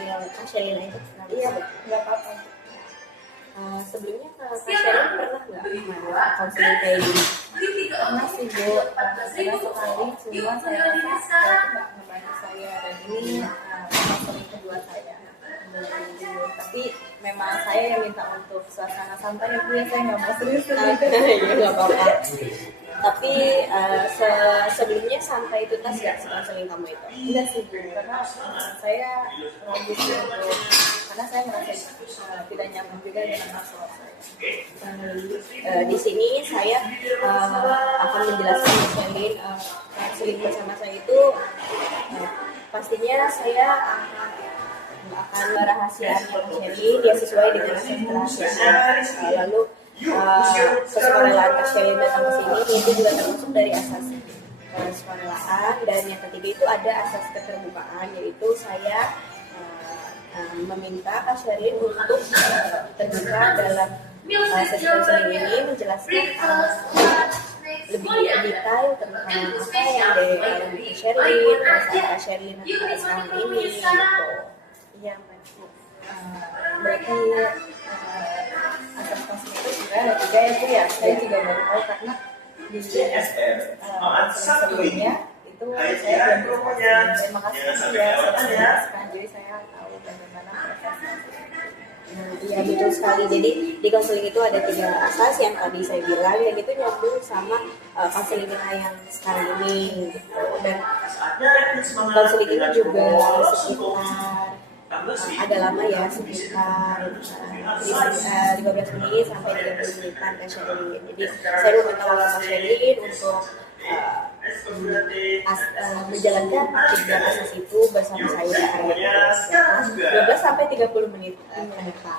panggil Kak Shelin aja. Iya, nggak apa-apa. Sebelumnya Kak Shelin pernah nggak konseling kayak gini? Pernah sih Bu, pernah sekali, cuma saya rasa saya itu nggak membantu saya, dan ini konseling kedua saya. Tapi memang saya yang minta untuk suasana santai ya Bu, ya saya nggak mau serius gitu. Ya nggak apa-apa. Tapi sebelumnya sampai itu tas nggak konseling kamu itu? Enggak sih Bu, karena saya ragu sih untuk, karena saya merasa tidak nyaman juga dengan masalah saya. Di sini saya akan menjelaskan Shelin, konseling bersama saya itu pastinya saya akan merahasiakan Shelin ya sesuai dengan asas kerahasiaan. Lalu kesukarelaan Kak Shelin datang ke sini itu juga termasuk dari asas kesukarelaan, dan yang ketiga itu ada asas keterbukaan, yaitu saya meminta Kak Shelin untuk terbuka dalam sesi konseling ini, menjelaskan lebih detail tentang apa yang dialami Kak Shelin, perasaan Kak Shelin sekarang ini gitu. Iya, Bu. Berarti asas konseling itu sebenarnya ada 3 ya Bu ya. Saya juga baru tahu karena di sebelumnya itu saya belum bisa. Terima kasih ya sudah menjelaskan, jadi saya tahu bagaimana prosesnya. Iya betul sekali. Jadi di konseling itu ada 3 asas yang tadi saya bilang, dan itu nyambung sama konseling kita yang sekarang ini gitu. Dan konseling ini juga sekitar agak lama ya, sekitar 15 menit sampai 30 menitan Kak Shelin. Jadi saya meminta waktu Kak Shelin untuk menjalankan 3 asas itu bersama saya di 12 sampai 30 menit ke depan.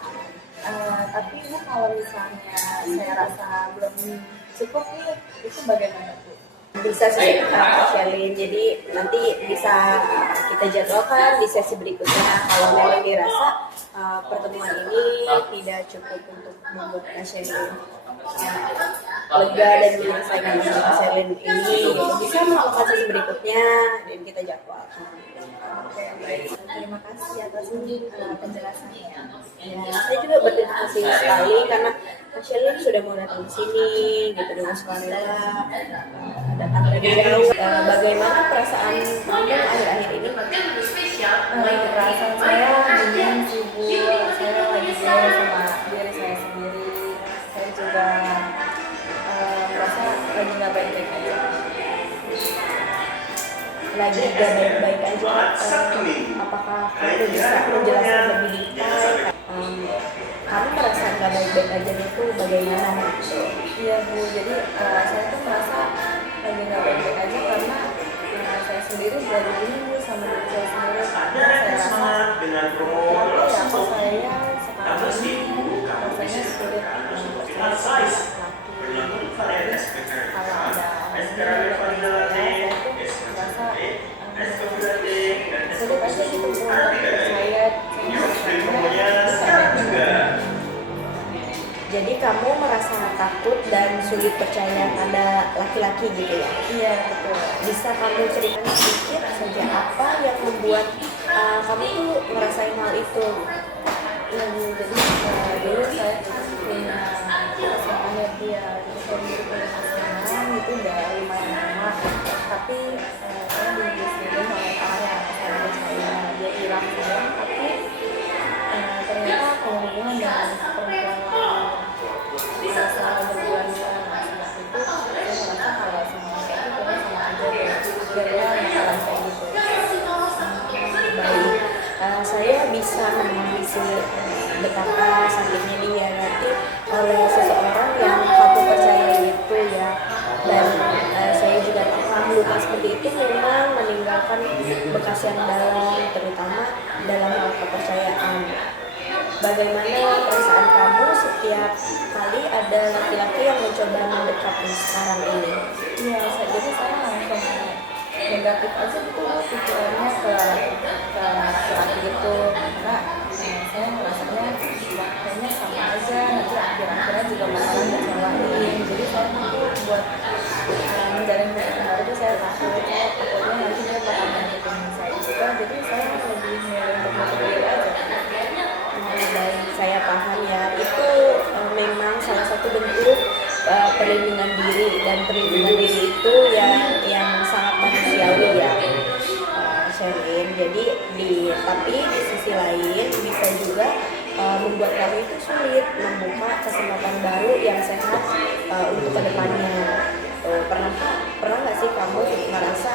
Tapi Bu, kalau misalnya saya rasa belum cukup nih, itu bagaimana Bu? Bisa sih Kak Shelin, jadi nanti bisa kita jadwalkan di sesi berikutnya kalau memang dirasa pertemuan ini tidak cukup untuk membuat Kak Shelin lega dan menyelesaikan masalah Kak Shelin ini, bisa melakukan sesi berikutnya dan kita jadwalkan. Oke, baik. Terima kasih atas penjelasannya. Ya, saya juga berterima kasih sekali karena Kak Shelin sudah mau datang ke sini gitu dengan sukarela, datang dari jauh. Bagaimana perasaan kamu akhir-akhir ini? Perasaan saya bingung sih Bu, saya lagi bingung sama diri saya sendiri. Saya juga merasa lagi nggak baik-baik aja. Lagi gak baik-baik aja, apakah kamu bisa menjelaskan lebih detail? Kamu merasa gak baik-baik aja itu bagaimana? Iya Bu, jadi saya tuh merasa lagi nggak baik-baik aja karena saya sendiri jadi bingung sama diri saya sendiri, karena saya rasa kenapa ya kok saya sekarang ini rasanya sulit percaya sama laki-laki. Kalau ada orang yang saya tuh merasa sulit aja gitu untuk percaya Jadi kamu merasa takut dan sulit percaya pada laki-laki gitu ya? Iya betul. Bisa kamu ceritakan sedikit saja apa yang membuat kamu tuh ngerasain hal itu? Iya Bu, jadi dulu saya punya pasangan ya Bu ya, jadi saya dulu punya pasangan itu udah lumayan lama, tapi saya diselingkuhin oleh orang yang pasangan saya. Dia bilang sayang, tapi ternyata hubungan dengan perempuan lain selama berbulan-bulan itu saya merasa kalau sama saya itu kayaknya sama aja deh, gara-gara masalah kayak gitu. Baik, saya bisa memahami betapa sakitnya dia nanti oleh seseorang yang kamu percaya itu ya, dan saya juga paham luka seperti itu memang meninggalkan bekas yang dalam, terutama dalam hal kepercayaan. Bagaimana perasaan kamu setiap kali ada laki-laki yang mencoba mendekati sekarang ini? Iya, jadi saya langsung negatif aja gitu pikirannya ke laki itu, karena saya merasanya kayaknya sama aja, nanti akhir-akhirnya juga bakalan ngecewain. Jadi saya takut buat menjalin hubungan baru itu, saya takutnya nanti dia bakal nyakitin saya juga. Jadi saya lebih milih untuk menutup diri aja perlindungan diri, dan perlindungan diri itu yang sangat manusiawi ya, Sherin. Jadi tapi di sisi lain bisa juga membuat kamu itu sulit membuka kesempatan baru yang sehat untuk kedepannya. Pernah nggak sih kamu ngerasa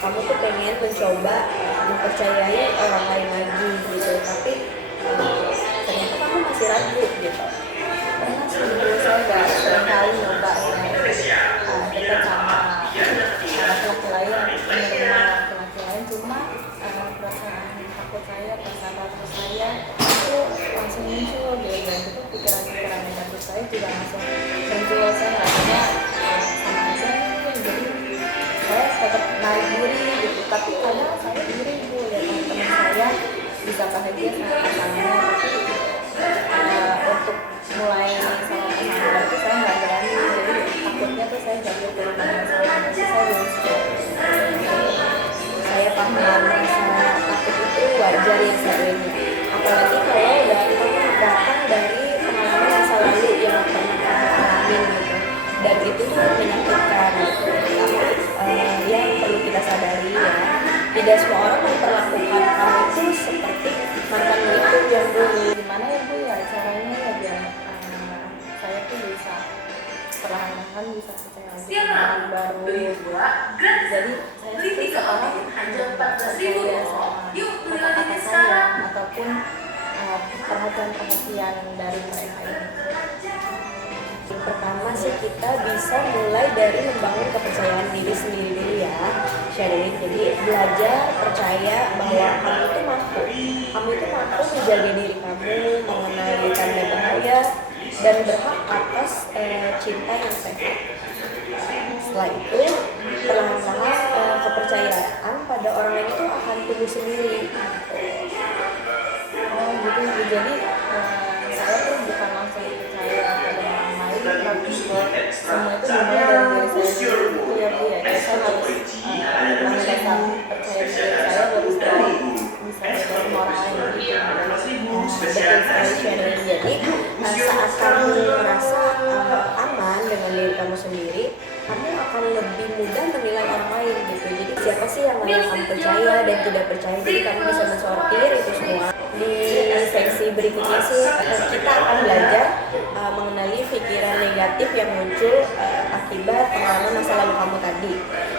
kamu tuh pengen mencoba mempercayai orang lain lagi gitu, tapi ternyata kamu masih ragu gitu? Pernah sih dulu saya udah sering kali nyoba ya dekat sama laki-laki lain, menerima laki-laki lain, cuma perasaan takut saya, perasaan takut saya itu langsung muncul gitu, dan itu pikiran-pikiran negatif saya juga langsung muncul. Saya rasanya sama aja nih, jadi saya tetap narik diri gitu, tapi kadang saya diri bu ya teman-teman saya bisa bahagia sama pasangannya, tapi untuk mulai sama pasangan itu saya nggak berani, jadi takutnya tuh saya jatuh ke rumah saya belum siap. Saya paham rasa takut itu wajar ya sebenarnya, apalagi kalau datang dari pengalaman masa lalu yang pernah kamu alami gitu, dan itu tuh menyakitkan gitu. Tapi yang perlu kita sadari ya, tidak semua orang memperlakukan kamu itu seperti mantanmu itu yang dulu. Gimana ya bu ya caranya ya biar saya tuh bisa perlahan-lahan bisa percaya lagi sama orang baru. Jadi saya tuh sekarang percaya sama kata-kata saya ataupun perhatian dari mereka ini. Pertama sih kita bisa mulai dari membangun kepercayaan diri sendiri dulu ya, Sherin. Jadi belajar percaya bahwa kamu itu mampu menjaga diri kamu, mengenali tanda bahaya, dan berhak atas cinta yang sehat. Setelah itu perlahan-lahan kepercayaan pada orang lain itu akan tumbuh sendiri. Oh gitu, jadi saya tuh bukan langsung percaya pada orang lain, tapi semua itu dimulai dari diri saya sendiri gitu ya bu ya. Jadi saya harus menandakan percaya diri saya baru setelah bisa beda sama orang lain gitu. Betul sekali, Sherin. Jadi saat kamu merasa aman dengan diri kamu sendiri, kamu akan lebih mudah menilai orang lain gitu. Jadi siapa sih yang kamu percaya dan tidak percaya, jadi kamu bisa mensortir itu semua. Di seksi berikutnya sih kita akan belajar mengenali pikiran negatif yang muncul akibat pengalaman masa lalu kamu tadi,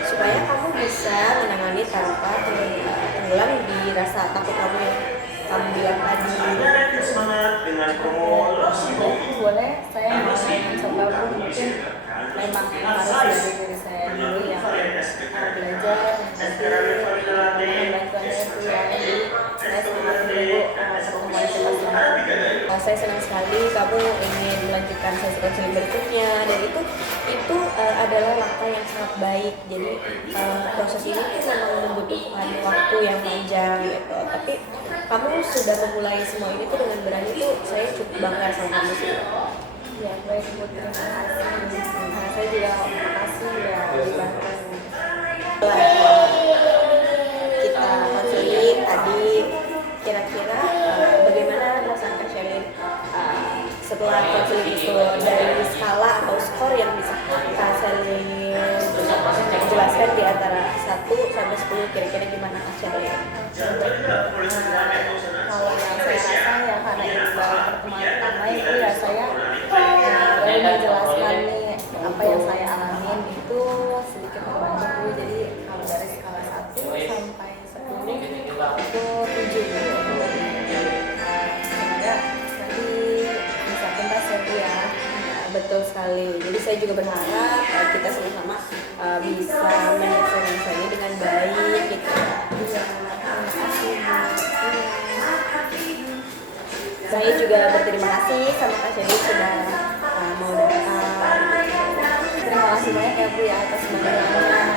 supaya kamu bisa menangani tanpa tenggelam di rasa takut kamu yang kamu bilang tadi. Boleh saya mencoba bu, mungkin memang harus dari diri saya dulu yang belajar nanti membantuannya itu ya. Jadi saya sangat menunggu pertemuan kita selanjutnya. Saya senang sekali kamu ingin melanjutkan sesi konseling berikutnya, dan itu adalah langkah yang sangat baik. Jadi proses ini tuh memang membutuhkan waktu yang panjang gitu, tapi kamu sudah memulai semua ini tuh dengan berani tuh, saya cukup bangga sama kamu sih. Ya baik bu, terima kasih. Saya juga makasih ya dibantu. Kita konseling tadi, kira-kira bagaimana perasaan Kak Sherin setelah konseling itu, dari skala atau skor yang bisa Kak Sherin jelaskan di antara 1 sampai 10, kira-kira gimana Kak Sherin? Kalau yang saya rasa ya karena itu baru pertemuan pertama itu ya saya baru menjelaskan nih apa yang saya alamin itu sedikit membantu. Jadi kalau dari skala 1 sampai 10 itu 7 gitu. Semoga nanti bisa tuntas ya bu ya. Betul sekali. Jadi saya juga berharap kita sama-sama bisa menyelesaikan ini dengan baik gitu. Iya, terima kasih bu. Saya juga berterima kasih sama Kak Sherin sudah mau datang. Terima kasih banyak ya bu ya atas bantuannya.